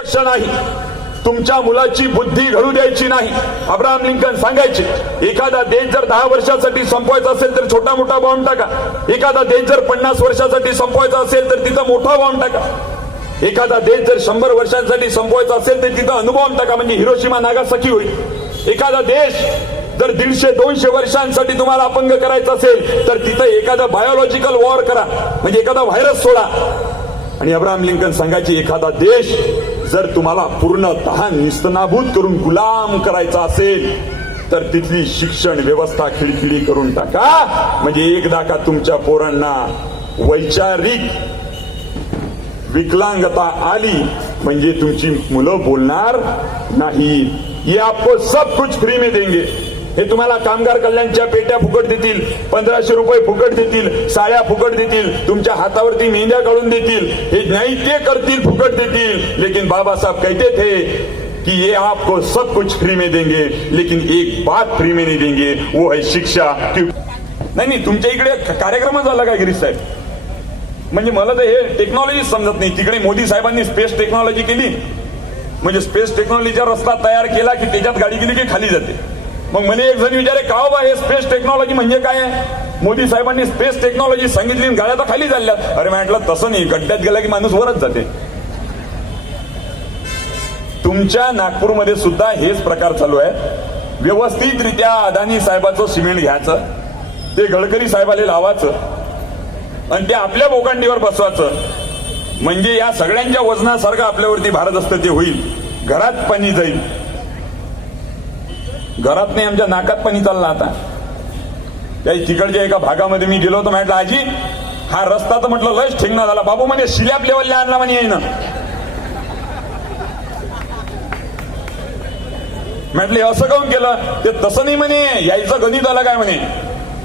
लक्ष नाही, तुमच्या मुलाची बुद्धी घडू द्यायची नाही. अब्राहम लिंकन सांगायचे, एखादा देश जर 10 वर्षासाठी संपवायचा असेल तर छोटा मोठा बॉम्ब टाका. एखादा देश जर 50 वर्षासाठी संपवायचा असेल तर तिथं मोठा बॉम्ब टाका. एखादा देश जर 100 वर्षांसाठी संपवायचा असेल तर तिथं अणुबॉम्ब टाका, म्हणजे हिरोशिमा नागासाकी होईल. एखादा देश जर 150-200 वर्षांसाठी तुम्हाला अपंग करायचं असेल तर तिथं एखादा बायोलॉजिकल वॉर करा, म्हणजे एखादा व्हायरस सोडा. आणि अब्राहम लिंकन सांगायचे, एखादा देश जर तुम्हाला पूर्णतः निस्तनाभूत करून गुलाम करायचा असेल तर तिथली शिक्षण व्यवस्था खिळखिळी करून टाका, म्हणजे एकदा का तुमच्या पोरांना वैचारिक विकलांगता आली म्हणजे तुमची मुलं बोलणार नाही. ये आपको सब कुछ फ्री में देंगे. हे तुम्हाला कामगार कल्याणच्या पेट्या फुकट देतील, 1500 रुपये फुकट देतील, साड्या फुकट देतील, तुमच्या हातावरती मेंढ्या काढून देतील. हे नाही ते करतील, फुकट देतील. लेकिन बाबा साहब कहते थे कि ये आपको सब कुछ फ्री में देंगे लेकिन एक बात फ्री में नहीं देंगे, वो है शिक्षा. नाही, तुमच्या इकडे कार्यक्रम झाला काय गिरीश साहेब? म्हणजे मला तर हे टेक्नॉलॉजी समजत नाही. तिकडे मोदी साहेबांनी स्पेस टेक्नॉलॉजी केली, म्हणजे स्पेस टेक्नॉलॉजीचा रस्ता तयार केला की त्याच्यात गाडी गेली की खाली जाते. मग मला एक जण विचारे, का बा हे स्पेस टेक्नॉलॉजी म्हणजे काय आहे? मोदी साहेबांनी स्पेस टेक्नॉलॉजी सांगितली, गाड्या तर खाली चालल्या. अरे म्हटलं तसं नाही, गड्ड्यात गेला की माणूस वरच जाते. तुमच्या नागपूरमध्ये सुद्धा हेच प्रकार चालू आहे. व्यवस्थितरित्या अदानी साहेबाचं सिमेंट घ्यायचं, ते गडकरी साहेबाला लावायचं आणि ते आपल्या बोकांडीवर बसवायचं, म्हणजे या सगळ्यांच्या वजनासारखं आपल्यावरती भारत असतं ते होईल. घरात पाणी जाईल, घरात नाही आमच्या नाकात पाणी चाललं. आता काही तिकडच्या एका भागामध्ये मी गेलो होतो, म्हटलं आजी हा रस्ता तर म्हटलं लयच ठेंगणा झाला. बाबू म्हणे शिल्याप लेवलला आणला म्हणे येईन. म्हटले असं काऊन केलं? ते तसं नाही म्हणे, यायचं गणित आलं काय म्हणे.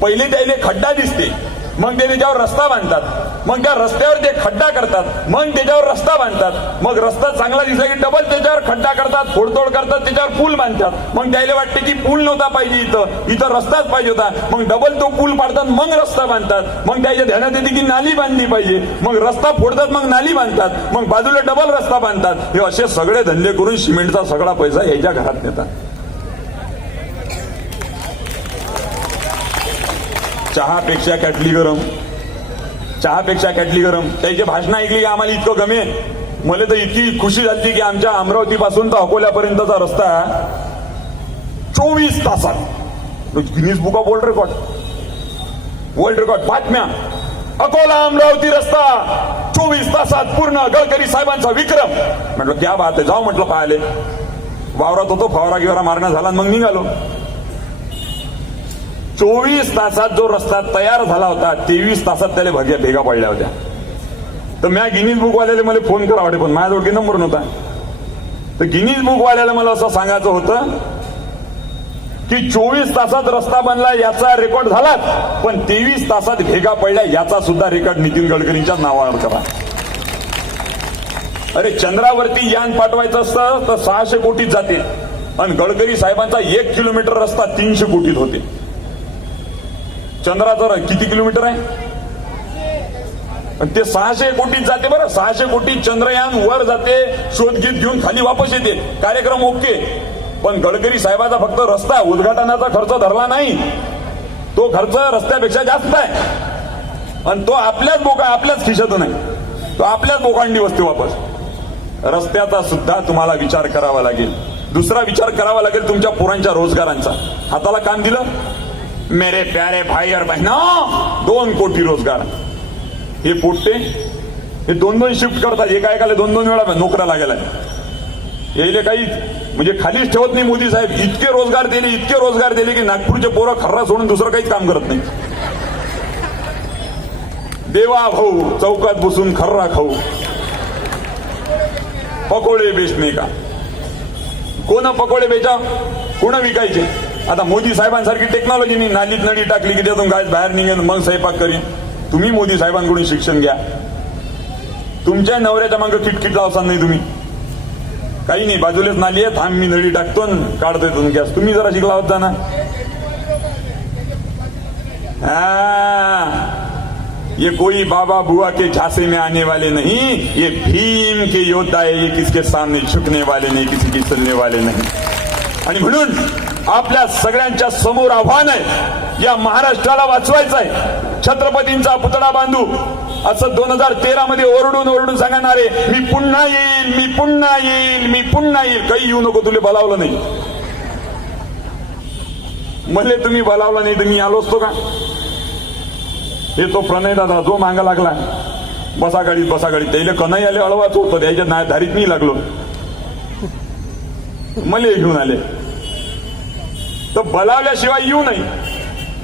पहिले त्याला खड्डा दिसते, मग ते त्याच्यावर रस्ता बांधतात, मग त्या रस्त्यावर ते खड्डा करतात, मग त्याच्यावर रस्ता बांधतात, मग रस्ता चांगला दिसला की डबल त्याच्यावर खड्डा करतात, फोडतोड करतात, त्याच्यावर पूल बांधतात. मग त्याला वाटते की पूल नव्हता पाहिजे, इथं रस्ताच पाहिजे होता, मग डबल तो पूल पाडतात, मग रस्ता बांधतात. मग त्याच्या ध्यानात येते की नाली बांधली पाहिजे, मग रस्ता फोडतात, मग नाली बांधतात, मग बाजूला डबल रस्ता बांधतात. हे असे सगळे धंदे करून सिमेंटचा सगळा पैसा याच्या घरात नेतात. चहापेक्षा कॅटली गरम, चहापेक्षा कॅटली गरम. त्याची भाषण ऐकली की आम्हाला इतकं गमे. मला तर इतकी खुशी झाली की आमच्या अमरावती पासून तर अकोल्यापर्यंतचा रस्ता 24 तासात, Guinness book of world record बातम्या, अकोला अमरावती रस्ता 24 तासात पूर्ण, गडकरी साहेबांचा विक्रम. म्हटलं क्या बात आहे, जाऊ म्हटलं पाहिले. वावरात होतो, फवारा गिवारा मारणं झाला, मग निघालो. 24 तासात जो रस्ता तयार झाला होता 23 तासात त्याला भेगा पडल्या होत्या. तर मी गिनीज बुक वाल्याला मला फोन करा वाटे, पण माझ्याजवळ नंबर नव्हता. तर गिनीज बुक वाल्याला मला असं सांगायचं होतं की 24 तासात रस्ता बनला याचा रेकॉर्ड झाला, पण 23 तासात भेगा पडल्या याचा सुद्धा रेकॉर्ड नितीन गडकरींच्या नावावर करा. अरे चंद्रावरती यान पाठवायचं असतं तर 600 कोटीत जाते, आणि गडकरी साहेबांचा 1 किलोमीटर रस्ता 300 कोटीत होते. चंद्राचं किती किलोमीटर आहे? ते 600 कोटीत जाते. बरं 600 कोटी चंद्रयान वर जाते, शोधगीत घेऊन खाली वापस येते, कार्यक्रम ओके. पण गडकरी साहेबाचा फक्त रस्ता उद्घाटनाचा खर्च धरला नाही, तो खर्च रस्त्यापेक्षा जास्त आहे, आणि तो आपल्याच खिशातून आहे, तो आपल्याच बोकांडी वस्ती वापस. रस्त्याचा सुद्धा तुम्हाला विचार करावा लागेल. दुसरा विचार करावा लागेल तुमच्या पोरांच्या रोजगारांचा. हाताला काम दिलं, मेरे प्यारे भाई और बहनों, 2 कोटी रोजगार. हे पोट्टे हे 2-2 शिफ्ट करतात, एका एकाला 2-2 वेळा नोकऱ्या गेलाय. यायले काही म्हणजे खालीच ठेवत नाही मोदी साहेब. इतके रोजगार दिले की नागपूरचे पोरं खर्रा सोडून दुसरं काहीच काम करत नाही. देवा भाऊ चौकात बसून खर्रा खाऊ, पकोडे बेचणे का, कोण पकोडे बेचा, कोण विकायचे. आता मोदी साहेबांसारखी टेक्नॉलॉजी नाही, नालीत नळी टाकली की त्यातून गाय बाहेर निघेल, मग स्वयंपाक करीन. तुम्ही मोदी साहेबांकडून शिक्षण घ्या. तुमच्या नवऱ्याच्या मागे किटकिट लावसान नाही तुम्ही. काही नाही, बाजूलाच नाली आहे, थांब मी नळी टाकतो काढतोय तुम्ही गॅस. तुम्ही जरा शिकला होता ना. ये कोई बाबा बुआ के झांसे में आने वाले नहीं, ये भीम के योद्धा है, ये किसके सामने झुकने वाले नहीं, किसी की सुनने वाले नहीं. आणि म्हणून आपल्या सगळ्यांच्या समोर आव्हान आहे, या महाराष्ट्राला वाचवायचं आहे. छत्रपतींचा पुतळा बांधू असं 2013 मध्ये ओरडून ओरडून सांगणारे, मी पुन्हा येईल, मी पुन्हा येईल, मी पुन्हा येईल. काही येऊ नको, तुला बोलावलं नाही. मले तुम्ही बोलावलं नाही तर मी आलो असतो का? हे तो प्रणय दादा जो मागा लागला, बसा गाडीत त्याला कन्हई आले अळवाच होतं, त्याच्या धारीत मी लागलो, मले घेऊन आले. तर बोलावल्याशिवाय येऊ नाही.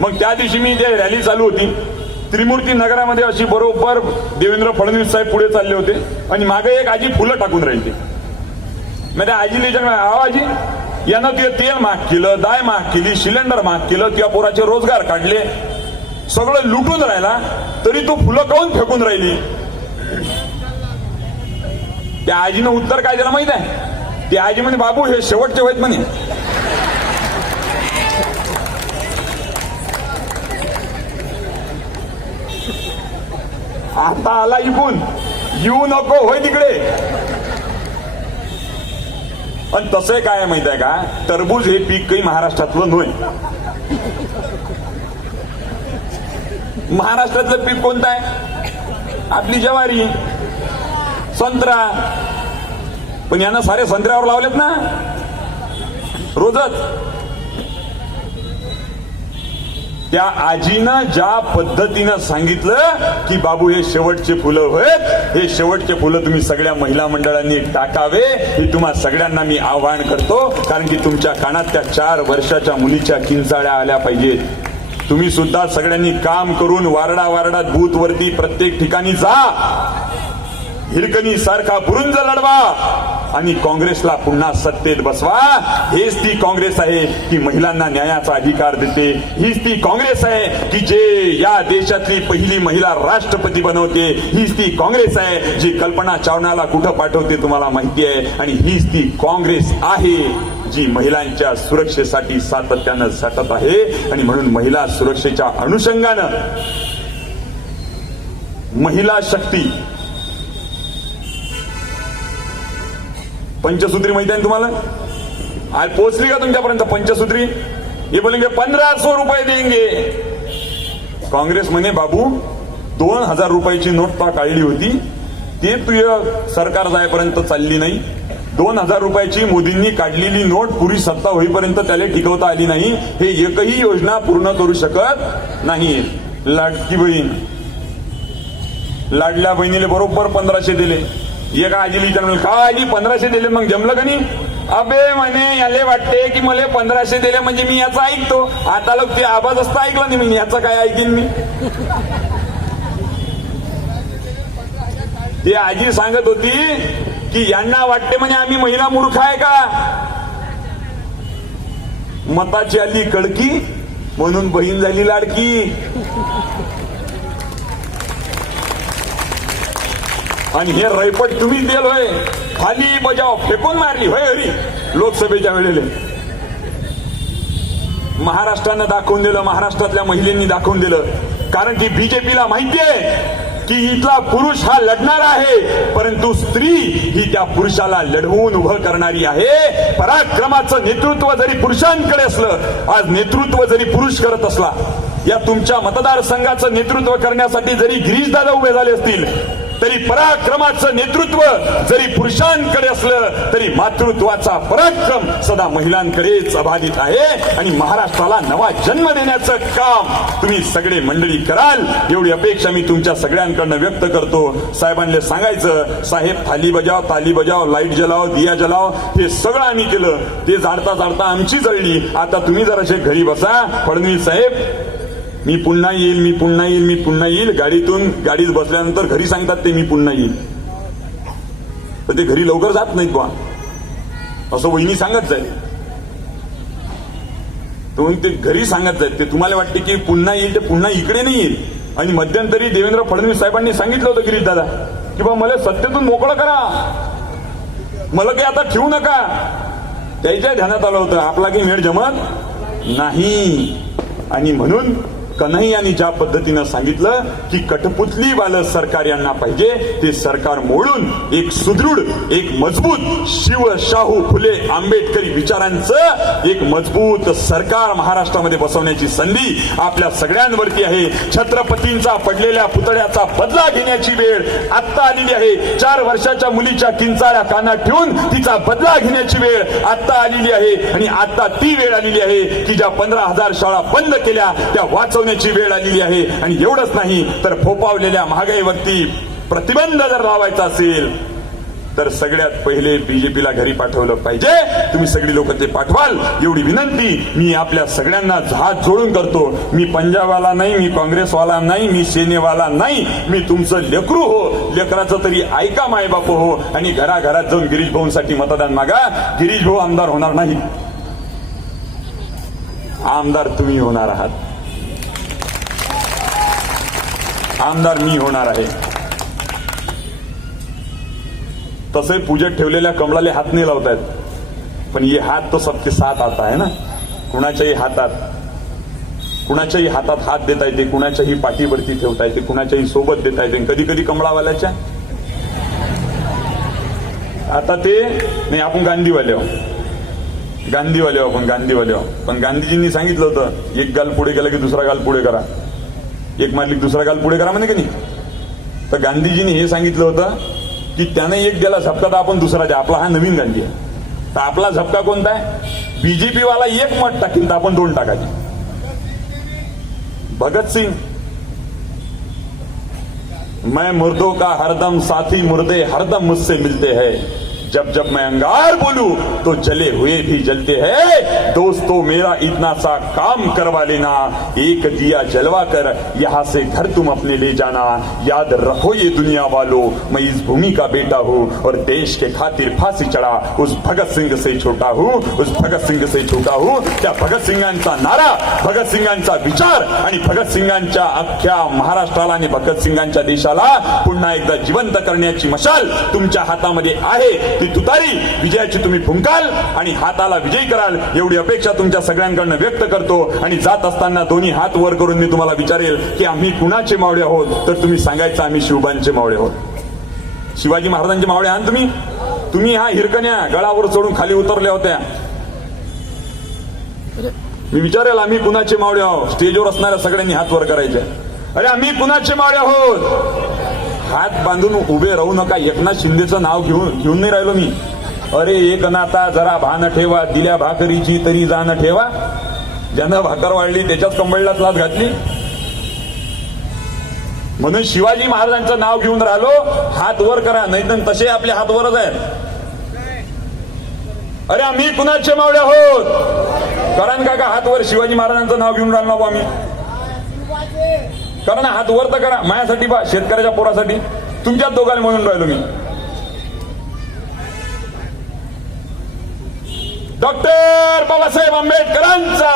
मग त्या दिवशी मी जे रॅली चालू होती त्रिमूर्ती नगरामध्ये, अशी बरोबर देवेंद्र फडणवीस साहेब पुढे चालले होते आणि मागे एक आजी फुलं टाकून राहिली. मग त्या आजीला विचारलं, आजी यानं ते तेल महाग केलं, डाळ महाग केली, सिलेंडर महाग केलं, त्या पोराचे रोजगार काढले, सगळं लुटून राहिला, तरी तू फुलं काऊन फेकून राहिली? त्या आजीनं उत्तर काय दिलं माहित आहे? ती आजी म्हणे, बाबू हे शेवटचे होत म्हणे. आता आला इकून, येऊ नको होय तिकडे. पण तसं काय माहित आहे का, टरबूज हे पीक काही महाराष्ट्रातलं नव्हे. महाराष्ट्रातलं पीक कोणतं आहे? आपली ज्वारी, संत्रा. पण यानं सारे संत्र्यावर लावलेत ना रोजच. त्या आजीनं ज्या पद्धतीनं सांगितलं की बाबू हे शेवटचे फुलं होत, हे शेवटचे फुलं तुम्ही सगळ्या महिला मंडळांनी टाकावे, हे तुम्हा सगळ्यांना मी आवाहन करतो. कारण की तुमच्या कानात त्या 4 वर्षाच्या मुलीच्या किंचाळ्या आल्या पाहिजेत. तुम्ही सुद्धा सगळ्यांनी काम करून वारडात बूथ वरती प्रत्येक ठिकाणी जा, हिरकणी सारखा बुरुंज लढवा आणि काँग्रेसला पुन्हा सत्तेत बसवा. हेच ती काँग्रेस आहे की महिलांना न्यायाचा अधिकार देते. हीच ती काँग्रेस आहे की जे या देशातली पहिली महिला राष्ट्रपती बनवते. हीच ती काँग्रेस आहे जी कल्पना चावलाला कुठं पाठवते तुम्हाला माहिती आहे. आणि हीच ती काँग्रेस आहे जी महिलांच्या सुरक्षेसाठी सातत्यानं झटत आहे. आणि म्हणून महिला सुरक्षेच्या अनुषंगानं महिला शक्ती पंचसूत्री माहिती आहे तुम्हाला? आज पोहोचली का तुमच्यापर्यंत पंचसूत्री? हे बोलेंगे 1500 रुपये देंगे. काँग्रेस म्हणे, बाबू 2000 रुपयाची नोट का काढली होती, ते तुझ्या सरकार जायपर्यंत चालली नाही. 2000 रुपयाची मोदींनी काढलेली नोट पुरी सत्ता होईपर्यंत त्याला टिकवता आली नाही. हे एकही योजना पूर्ण करू शकत नाही. लाडकी बहीण, लाडल्या बहिणीला बरोबर 1500 दिले. एका आजीला विचारलं, का आजी 1500 दिले, मग जमलं का नाही? अबे म्हणे, याले वाटते की मला 1500 दिले म्हणजे मी याचा ऐकतो. आता लोक ते आवाज असता ऐकला नाही, मी याचा काय ऐकीन मी. ती आजी सांगत होती की यांना वाटते म्हणे आम्ही महिला मूर्ख आहे का. मताची आली कडकी म्हणून बहीण झाली लाडकी. आणि हे रैपट तुम्ही दिल होय, खाली बजाव फेकून मारली होय हरी लोकसभेच्या वेळेला. महाराष्ट्रानं दाखवून दिलं, महाराष्ट्रातल्या महिलांनी दाखवून दिलं. कारण की बीजेपीला माहिती आहे की इथला पुरुष हा लढणार आहे, परंतु स्त्री ही त्या पुरुषाला लढवून उभं करणारी आहे. पराक्रमाचं नेतृत्व जरी पुरुषांकडे असलं, आज नेतृत्व जरी पुरुष करत असला, या तुमच्या मतदारसंघाचं नेतृत्व करण्यासाठी जरी गिरीशदादा उभे झाले असतील, तरी पराक्रमाचं नेतृत्व जरी पुरुषांकडे असलं तरी मातृत्वाचा पराक्रम सदा महिलांकडेच अबाधित आहे. आणि महाराष्ट्राला नवा जन्म देण्याचं काम तुम्ही सगळे मंडळी कराल, एवढी अपेक्षा मी तुमच्या सगळ्यांकडनं व्यक्त करतो. साहेबांना सांगायचं, साहेब थाली बजाव, ताली बजाव, लाईट जलाव, दिया जलाव, हे सगळं आम्ही केलं. ते जाळता जाळता आमची जळली. आता तुम्ही जराशे घरी बसा. फडणवीस साहेब, मी पुन्हा येईल, मी पुन्हा येईल, मी पुन्हा येईल. गाडीत बसल्यानंतर घरी सांगतात ते मी पुन्हा येईल, पण ते घरी लवकर जात नाहीत बा, असं वहिनी सांगत जाईल. म्हणून ते घरी सांगत जाईल. ते तुम्हाला वाटते की पुन्हा येईल, ते पुन्हा इकडे नाही येईल. आणि मध्यंतरी देवेंद्र फडणवीस साहेबांनी सांगितलं होतं गिरीश दादा की बा मला सत्तेतून मोकळं करा, मला काही आता ठेवू नका. त्याच्या ध्यानात आलं होतं आपला काही मेळ जमत नाही. आणि म्हणून कन्हैयानी ज्या पद्धतीनं सांगितलं की कठपुतलीवालं सरकार यांना पाहिजे, ते सरकार मोडून एक सुदृढ, एक मजबूत शिव शाहू फुले आंबेडकरी विचारांचं एक मजबूत सरकार महाराष्ट्रामध्ये बसवण्याची संधी आपल्या सगळ्यांवरती आहे. छत्रपतींचा पडलेल्या पुतळ्याचा बदला घेण्याची वेळ आता आलेली आहे. 4 वर्षाच्या मुलीच्या किंचाळ्या कानात ठेवून तिचा बदला घेण्याची वेळ आता आलेली आहे. आणि आता ती वेळ आलेली आहे की ज्या 15,000 शाळा बंद केल्या त्या वाचवण्याची वेळ आलेली आहे. आणि एवढंच नाही तर फोपावलेल्या महागाईवरती प्रतिबंध जर लावायचा असेल तर सगळ्यात पहिले बीजेपीला घरी पाठवलं पाहिजे. तुम्ही सगळी लोक ते पाठवाल एवढी विनंती मी आपल्या सगळ्यांना हात जोडून करतो. मी पंजाबवाला नाही, मी काँग्रेसवाला नाही, मी सेनेवाला नाही, मी तुमचं लेकरू हो. लेकराचं तरी ऐका मायबाप हो. आणि घराघरात जाऊन गिरीश भाऊंसाठी मतदान मागा. गिरीश भाऊ आमदार होणार नाही, आमदार तुम्ही होणार आहात. आमदार मी होणार आहे. तसे पूजेत ठेवलेल्या कमळाले हात नाही लावतायत, पण ये हात तो सबके साथ आता है ना. कुणाच्याही हातात हात देता येते, कुणाच्याही पाठीवरती ठेवता येते, कुणाच्याही सोबत देता येते. कधी कधी कमळावाल्याच्या आता ते नाही, आपण गांधीवाले आपण गांधीवाले पण गांधीजींनी सांगितलं होतं एक गाल पुढे गेला की दुसरा गाल पुढे करा, एक मारली दुसरा गाल पुढे करा म्हणे की नाही. तर गांधीजींनी हे सांगितलं होतं की त्याने एक दिला झपका तर आपण दुसरा द्या. आपला हा नवीन गांधी आहे. तर आपला झपका कोणता आहे? बीजेपी वाला एक मत टाकील तर आपण 2 टाकायचे. भगत सिंग, मैं मुर्दों का हरदम साथी, मुर्दे हरदम मुझसे मिलते हैं. जब जब मैं अंगार बोलूं तो जले हुए भी जलते हैं. दोस्तों मेरा इतना सा काम करवा लेना, एक दिया जलवा कर यहाँ से घर तुम अपने ले जाना. याद रखो ये दुनिया वालों, मैं इस भूमि का बेटा हूँ और देश के खातिर फांसी चढ़ा उस भगत सिंग से छोटा हूँ, उस भगत सिंग से छोटा हूँ. त्या भगत सिंगांचा नारा, भगत सिंगांचा विचार आणि भगत सिंगांच्या अख्ख्या महाराष्ट्राला आणि भगत सिंगांच्या देशाला पुन्हा एकदा जिवंत करण्याची मशाल तुमच्या हातामध्ये आहे. ती तुतारी विजयाची तुम्ही फुंकाल आणि हाताला विजयी कराल एवढी अपेक्षा तुमच्या सगळ्यांकडनं व्यक्त करतो. आणि जात असताना दोन्ही हात वर करून मी तुम्हाला विचारेल की आम्ही कुणाचे मावळे आहोत, तर तुम्ही सांगायचं आम्ही शिवबांचे मावळे आहोत. शिवाजी महाराजांचे मावळे आहात तुम्ही हा हिरकण्या गळावर चढून खाली उतरल्या होत्या. मी विचारेल आम्ही कुणाचे मावळे आहोत. स्टेजवर असणाऱ्या सगळ्यांनी हात वर करायचे. अरे आम्ही कुणाचे मावळे आहोत. हात बांधून उभे राहू नका. एकनाथ शिंदेचं नाव घेऊन नाही राहिलो मी. अरे एकनाथा जरा भान ठेवा, दिल्या भाकरीची तरी जाण ठेवा. ज्यानं भाकर वाढली त्याच्याच कंबळलाच लाच घातली. म्हणून शिवाजी महाराजांचं नाव घेऊन राहिलो. हात वर करा, नाही तर तसे आपले हात वरच आहेत. अरे आम्ही कुणाचे मावळे आहोत. कारण काका हात वर शिवाजी महाराजांचं नाव घेऊन राहिलो आम्ही. करा ना हात वर तर करा. माझ्यासाठी बा, शेतकऱ्याच्या पोरासाठी, तुमच्याच दोघांना म्हणून राहिलो मी. डॉक्टर बाबासाहेब आंबेडकरांचा.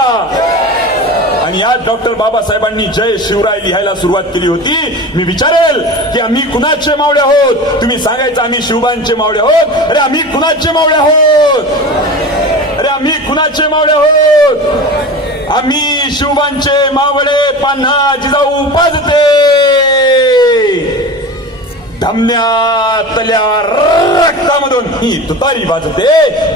आणि आज डॉक्टर बाबासाहेबांनी जय शिवराय लिहायला सुरुवात केली होती. मी विचारेल की आम्ही कुणाचे मावळे आहोत. तुम्ही सांगायचं आम्ही शिवबांचे मावळे आहोत. अरे आम्ही कुणाचे मावळे आहोत. अरे आम्ही कुणाचे मावळे आहोत. आम्ही शिवबांचे मावळे. पान्हा जिजाऊ पाजते धमन्यातल्या रक्तामधून ही तुतारी वाजते.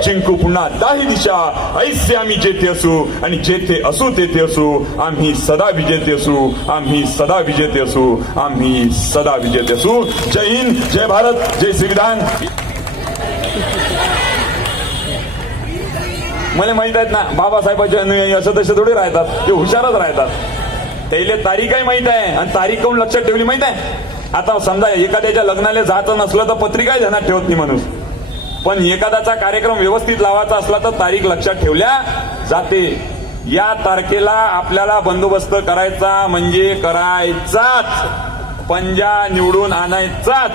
जिंकू पुन्हा 10 दिशा. ऐसे आम्ही जेथे असू आणि जेथे असू तेथे असू. आम्ही सदा विजेते असू. आम्ही सदा विजेते असू. आम्ही सदा विजेते असू. जय हिंद, जय भारत, जय संविधान. मला माहित आहेत ना बाबासाहेबांचे अनुयायी असं तसे थोडे राहतात. ते हुशारच राहतात. त्याला तारीखही माहित आहे. आणि तारीख कोण लक्षात ठेवली माहित आहे. आता समजा एखाद्याच्या लग्नाला जायचं नसलं तर पत्रिकाही ध्यानात ठेवत नाही माणूस. पण एखाद्याचा कार्यक्रम व्यवस्थित लावायचा असला तर तारीख लक्षात ठेवल्या जाते. या तारखेला आपल्याला बंदोबस्त करायचा म्हणजे करायचाच. पंजा निवडून आणायचाच.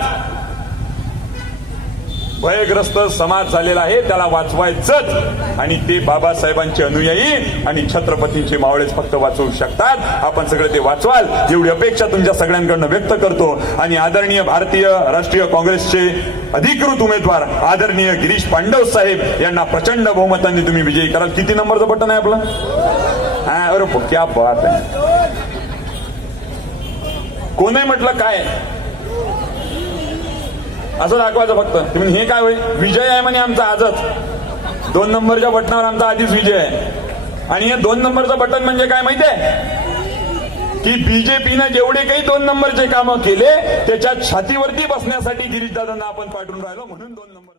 भयग्रस्त समाज झालेला आहे त्याला वाचवायचंच. आणि ते बाबासाहेबांचे अनुयायी आणि छत्रपतींचे मावळेच फक्त वाचवू शकतात. आपण सगळे ते वाचवाल एवढी अपेक्षा तुमच्या सगळ्यांकडनं व्यक्त करतो. आणि आदरणीय भारतीय राष्ट्रीय काँग्रेसचे अधिकृत उमेदवार आदरणीय गिरीश पांडव साहेब यांना प्रचंड बहुमतांनी तुम्ही विजयी कराल. किती नंबरचं बटन आहे आपलं. अरे क्या बात आहे. कोणी म्हटलं काय असं दाखवायचं फक्त. तुम्ही हे काय होय विजय आहे म्हणे आमचा आजच. 2 नंबरच्या बटनावर आमचा आधीच विजय आहे. आणि हे 2 नंबरचं बटन म्हणजे काय माहितीये की बीजेपीनं जेवढे काही 2 नंबरचे कामं केले त्याच्या छातीवरती बसण्यासाठी गिरीशदादांना आपण पाठवून राहिलो म्हणून 2 नंबर.